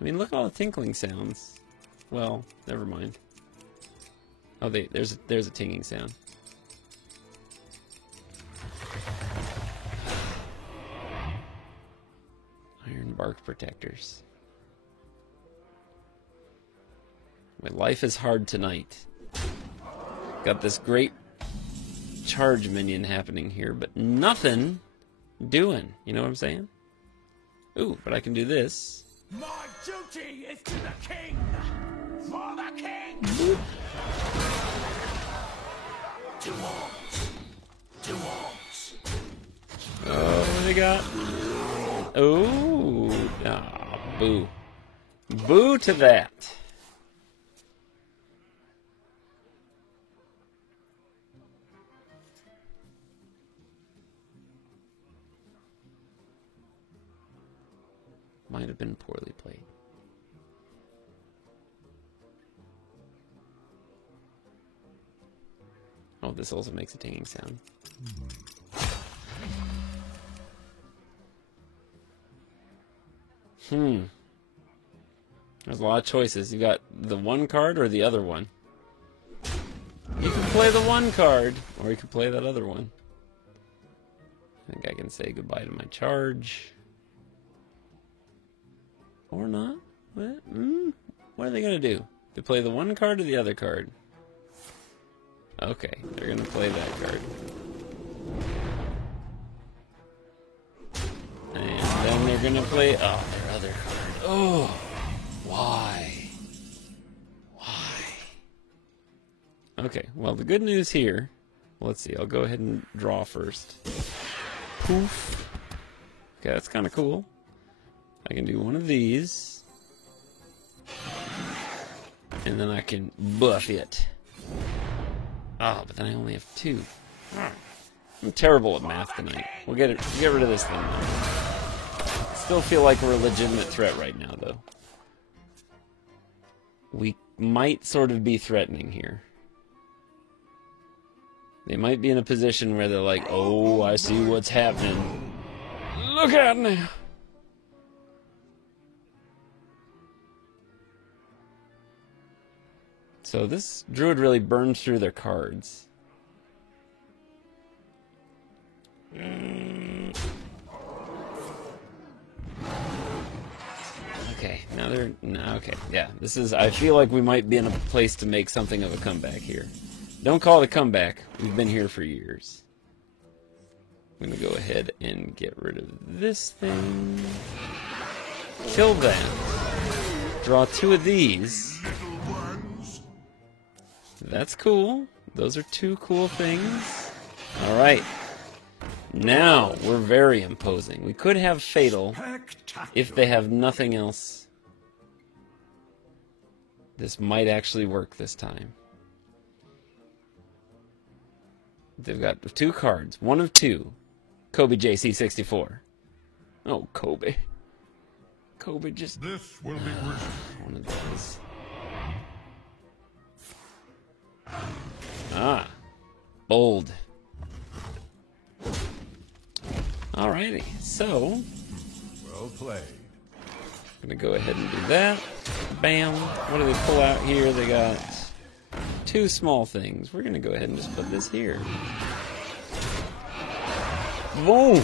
I mean, look at all the tinkling sounds. Well, never mind. Oh, there's a tinging sound. Iron bark protectors. My life is hard tonight. Got this great charge minion happening here, but nothing doing. You know what I'm saying? Ooh, but I can do this. My duty is to the king! For the king! Boop. 2 arms! 2 arms! Oh, what do they got? Oh, boo. Boo to that. Might have been poorly played. Oh, this also makes a tinging sound. There's a lot of choices. You got the one card or the other one. You can play the one card, or you can play that other one. I think I can say goodbye to my charge. Or not. What? What are they going to do? They play the one card or the other card? Okay, they're going to play that card. And then they're going to play... Oh, their other card. Oh! Okay, well, the good news here... Let's see, I'll go ahead and draw first. Poof. Okay, that's kind of cool. I can do one of these. And then I can buff it. Oh, but then I only have 2. I'm terrible at math tonight. We'll get rid of this thing, though. Still feel like we're a legitimate threat right now, though. We might sort of be threatening here. They might be in a position where they're like, oh, I see what's happening. Look out now! So this druid really burned through their cards. Okay, now they're... No, okay, yeah. This is... I feel like we might be in a place to make something of a comeback here. Don't call it a comeback. We've been here for years. I'm going to go ahead and get rid of this thing. Kill that. Draw 2 of these. That's cool. Those are 2 cool things. Alright. Now, we're very imposing. We could have Fatal if they have nothing else. This might actually work this time. They've got 2 cards. 1 of 2. Kobe JC64. Oh, Kobe. Kobe just... This will be risky. One of those. Ah. Bold. Alrighty. So... Well played. I'm going to go ahead and do that. Bam. What do they pull out here? They got 2 small things. We're going to go ahead and just put this here. Boom!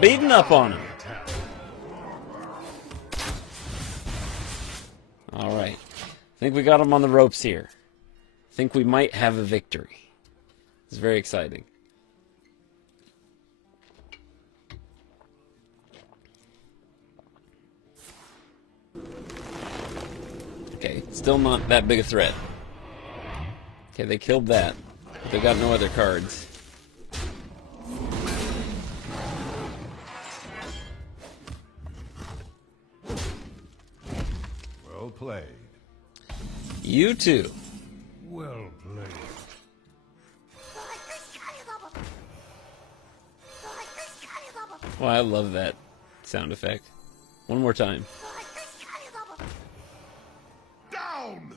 Beating up on him. Alright. I think we got him on the ropes here. I think we might have a victory. It's very exciting. Okay, still not that big a threat. Okay, they killed that. But they got no other cards. Well played. You too. Well played. Well, I love that sound effect. One more time. Down!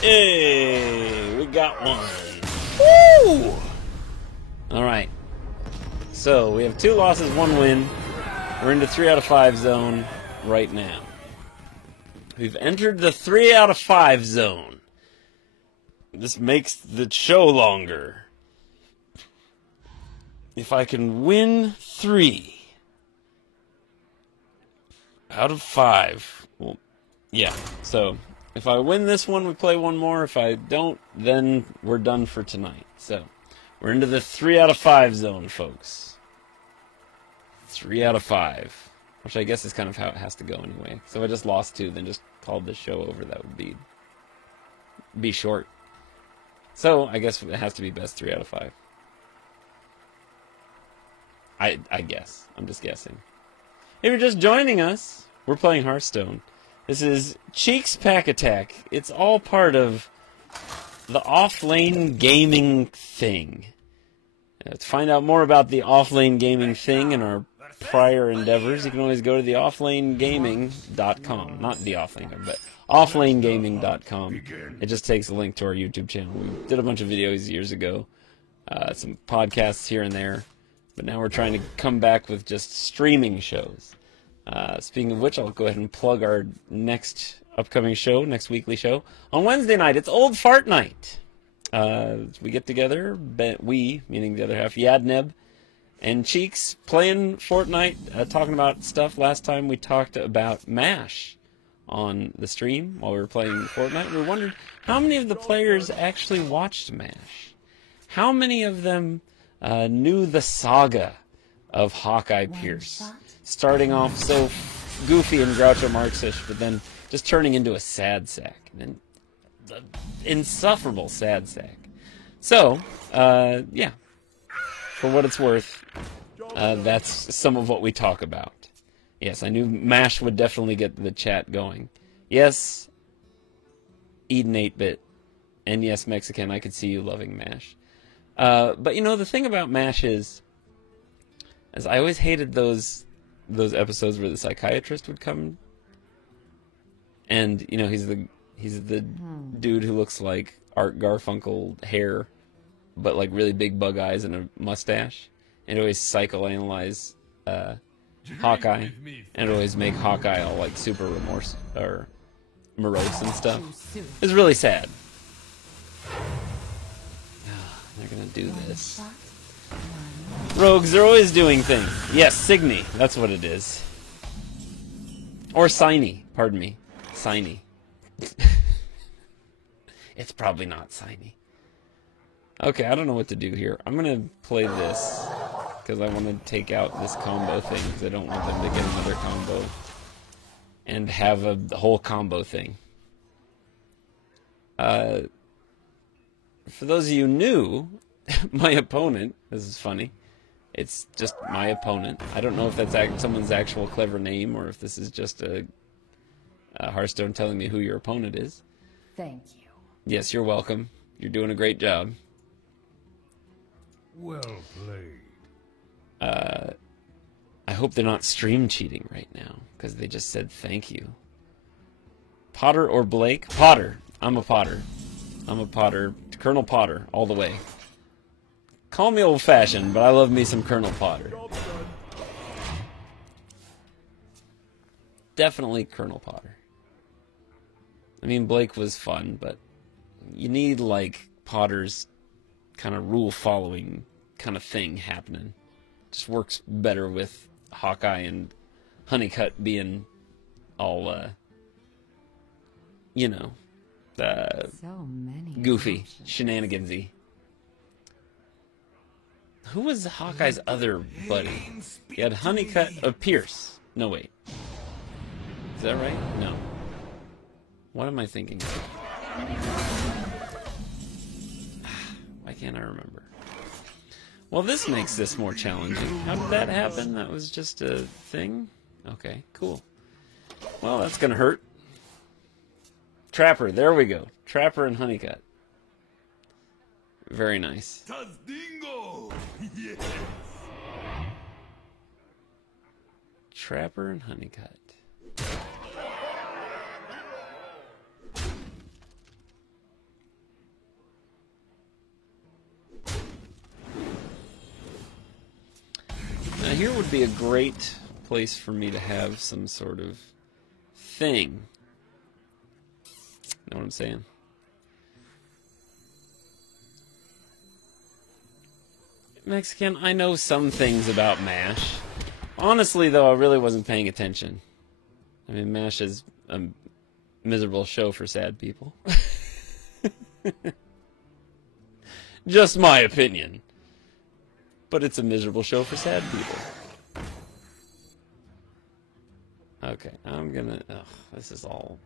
Hey, we got one. Woo! Alright. So, we have 2 losses, 1 win. We're into 3 out of 5 zone right now. We've entered the 3 out of 5 zone. This makes the show longer. If I can win 3 out of 5, well, yeah. So, if I win this one, we play one more. If I don't, then we're done for tonight. So, we're into the 3 out of 5 zone, folks. 3 out of 5. Which I guess is kind of how it has to go anyway. So if I just lost 2, then just called this show over. That would be short. So, I guess it has to be best 3 out of 5. I guess. I'm just guessing. If you're just joining us, we're playing Hearthstone. This is Cheeks Pack Attack. It's all part of the Offlane Gaming thing. To find out more about the Offlane Gaming thing and our prior endeavors, you can always go to the offlanegaming.com. Not the Offlane, but offlanegaming.com. It just takes a link to our YouTube channel. We did a bunch of videos years ago. Some podcasts here and there. But now we're trying to come back with just streaming shows. Speaking of which, I'll go ahead and plug our next upcoming show, next weekly show. On Wednesday night, it's Old Fart Night. We get together, we, meaning the other half, Yadneb and Cheeks, playing Fortnite, talking about stuff. Last time we talked about MASH on the stream while we were playing Fortnite. We wondered how many of the players actually watched MASH. How many of them knew the saga of Hawkeye Pierce, starting off so goofy and Groucho Marxish, but then just turning into a sad sack, and then insufferable sad sack. So, yeah. For what it's worth, that's some of what we talk about. Yes, I knew MASH would definitely get the chat going. Yes, Eden 8-bit. And yes, Mexican, I could see you loving MASH. But, you know, the thing about MASH is I always hated those episodes where the psychiatrist would come. And, you know, he's the dude who looks like Art Garfunkel hair, but like really big bug eyes and a mustache. And always psychoanalyze Hawkeye, and always make Hawkeye all like super morose and stuff. It's really sad. They're gonna do this. Rogues, they're always doing things. Yes, Signy, that's what it is. Or Signy, pardon me. Signy. It's probably not Signy. Okay, I don't know what to do here. I'm gonna play this because I want to take out this combo thing because I don't want them to get another combo and have the whole combo thing. For those of you new, my opponent, this is funny, it's just my opponent. I don't know if that's someone's actual clever name or if this is just a Hearthstone telling me who your opponent is. Thank you. Yes, you're welcome. You're doing a great job. Well played. I hope they're not stream cheating right now, because they just said thank you. Potter or Blake? Potter. I'm a Potter. I'm a Potter. Colonel Potter, all the way. Call me old-fashioned, but I love me some Colonel Potter. Definitely Colonel Potter. I mean, Blake was fun, but you need, like, Potter's kind of rule-following kind of thing happening. Just works better with Hawkeye and Honeycutt being all, you know, So many goofy, options. shenanigansy. Who was Hawkeye's other buddy? He had Honeycutt, Pierce. No, wait. Is that right? No. What am I thinking of? Why can't I remember? Well, this makes this more challenging. How did that happen? That was just a thing? Okay, cool. Well, that's gonna hurt. Trapper, there we go. Trapper and Honeycutt. Very nice. Tazdingo! Yes! Trapper and Honeycutt. Now here would be a great place for me to have some sort of thing. Know what I'm saying? Mexican, I know some things about MASH. Honestly, though, I really wasn't paying attention. I mean, MASH is a miserable show for sad people. Just my opinion. But it's a miserable show for sad people. Okay, I'm gonna... Ugh, this is all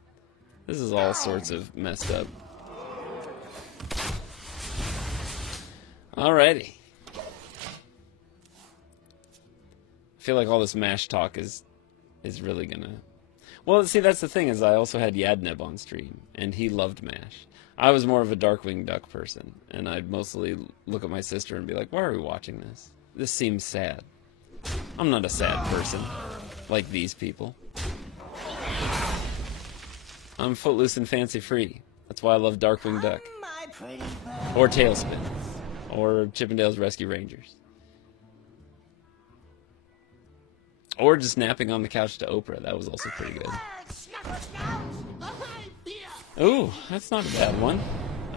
sorts of messed up. Alrighty. I feel like all this MASH talk is really gonna... Well, see, that's the thing, is I also had Yadneb on stream, and he loved MASH. I was more of a Darkwing Duck person, and I'd mostly look at my sister and be like, why are we watching this? This seems sad. I'm not a sad person, like these people. I'm footloose and fancy free. That's why I love Darkwing Duck. My pretty bird. Or Tailspin. Or Chippendale's Rescue Rangers. Or just napping on the couch to Oprah. That was also pretty good. Snuffle snout. Ahoy, beer. Ooh, that's not a bad one.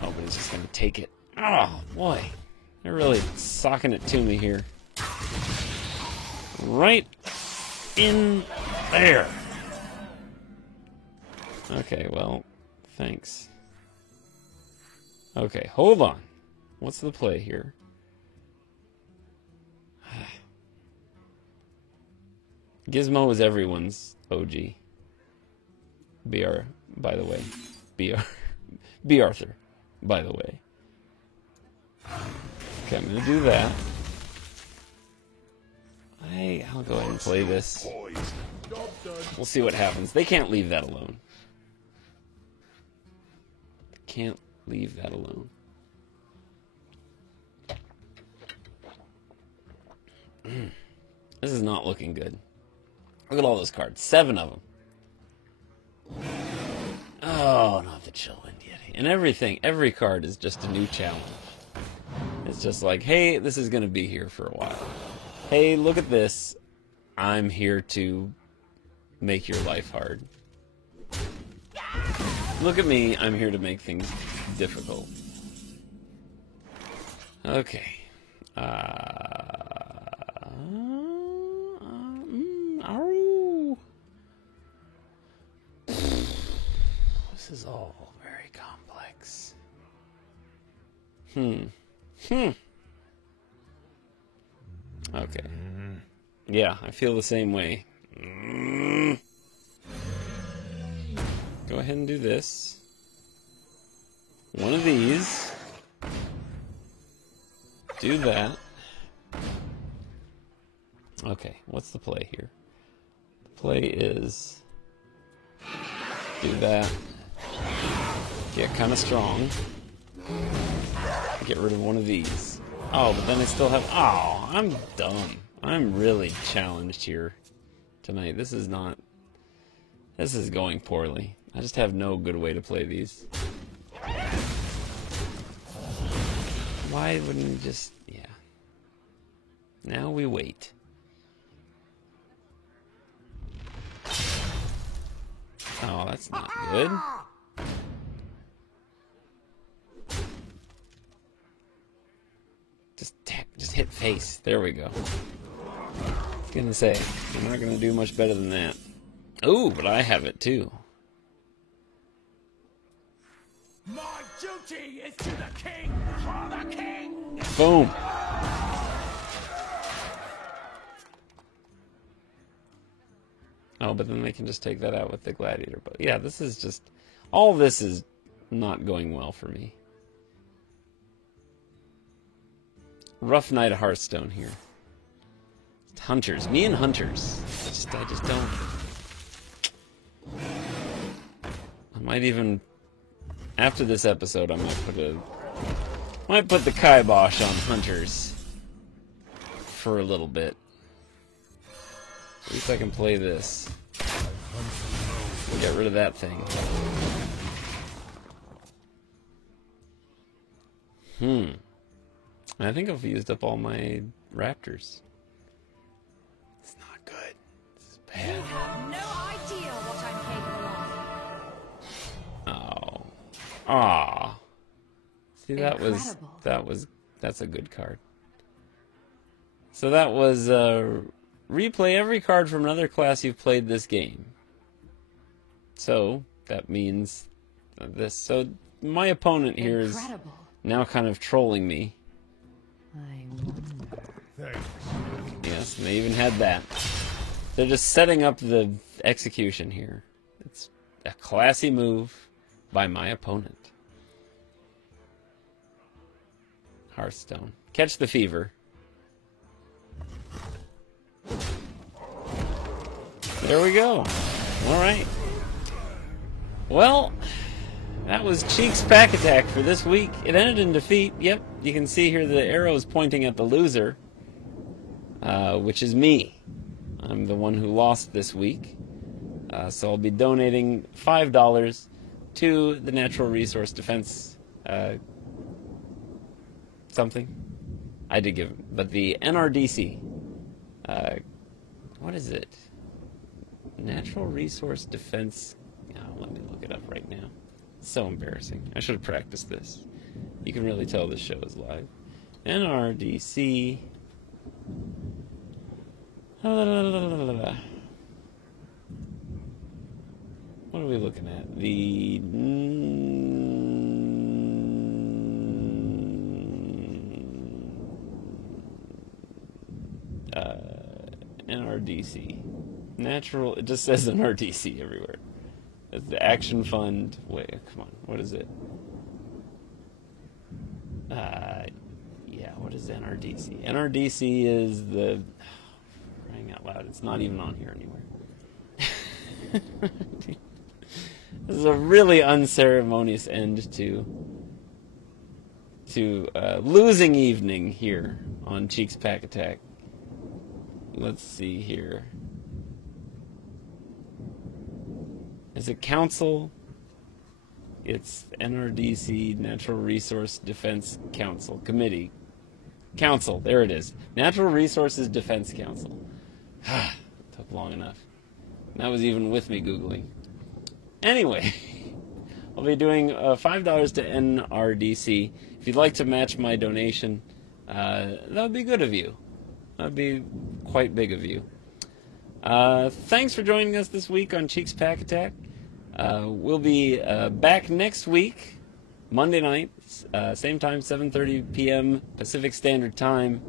Oh, but he's just gonna take it. Oh, boy. They're really socking it to me here. Right in there. Okay, well, thanks. Okay, hold on. What's the play here? Gizmo is everyone's OG. BR, by the way. BR. B. Arthur, by the way. Okay, I'm gonna do that. I'll go ahead and play this. We'll see what happens. They can't leave that alone. Can't leave that alone. This is not looking good. Look at all those cards. 7 of them. Oh, not the chill wind yeti. And everything, every card is just a new challenge. It's just like, hey, this is going to be here for a while. Hey, look at this. I'm here to make your life hard. Look at me. I'm here to make things difficult. Okay. This is all very complex. Okay. Yeah, I feel the same way. Go ahead and do this. One of these. Do that. Okay, what's the play here? The play is do that. Get kind of strong. Get rid of one of these. Oh, but then I still have... Oh, I'm dumb. I'm really challenged here tonight. This is not... This is going poorly. I just have no good way to play these. Why wouldn't we just... Yeah. Now we wait. Oh, that's not good. Just hit face. There we go. I was gonna say, I'm not gonna do much better than that. Ooh, but I have it too. My duty is to the king, for the king. Boom. Oh, but then they can just take that out with the gladiator. But yeah, this is just... All this is not going well for me. Rough night of Hearthstone here. Hunters. Me and Hunters. I just don't... I might even... After this episode, I might put the kibosh on Hunters. For a little bit. At least I can play this. We'll get rid of that thing. I think I've used up all my raptors. It's not good. This is bad. You have no idea what I'm capable of. Oh. Aw. See, Incredible. That's a good card. So that was, replay every card from another class you've played this game. So, that means this. So, my opponent here is now kind of trolling me. I wonder. Thanks. Yes, and they even had that. They're just setting up the execution here. It's a classy move by my opponent. Hearthstone. Catch the fever. There we go. Alright. Well, that was Cheeks Pack Attack for this week. It ended in defeat. Yep, you can see here the arrows pointing at the loser, which is me. I'm the one who lost this week. So I'll be donating $5 to the Natural Resource Defense something. I did give it, but the NRDC. What is it? Natural Resource Defense. Oh, let me look it up right now. It's so embarrassing. I should have practiced this. You can really tell this show is live. NRDC. What are we looking at? The NRDC. Natural, it just says NRDC everywhere. It's the Action Fund. Wait, come on. What is it? Yeah, what is NRDC? NRDC is the... Crying out loud, it's not even on here anywhere. This is a really unceremonious end to losing evening here on Cheeks Pack Attack. Let's see here. Is it Council? It's NRDC, Natural Resource Defense Council, Committee. Council, there it is. Natural Resources Defense Council. Took long enough. That was even with me Googling. Anyway, I'll be doing $5 to NRDC. If you'd like to match my donation, that would be good of you. That would be quite big of you. Thanks for joining us this week on Cheeks Pack Attack. We'll be back next week, Monday night, same time, 7:30 p.m. Pacific Standard Time.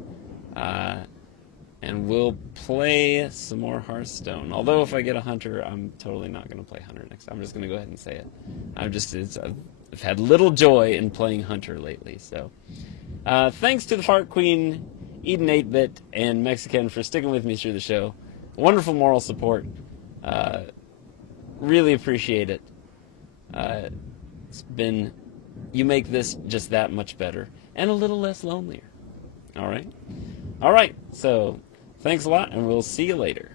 And we'll play some more Hearthstone. Although if I get a Hunter, I'm totally not going to play Hunter next. I'm just going to go ahead and say it. I've had little joy in playing Hunter lately. So, thanks to the Fart Queen, Eden 8-Bit, and Mexican for sticking with me through the show. Wonderful moral support. Really appreciate it. You make this just that much better and a little less lonelier. All right? All right, so thanks a lot, and we'll see you later.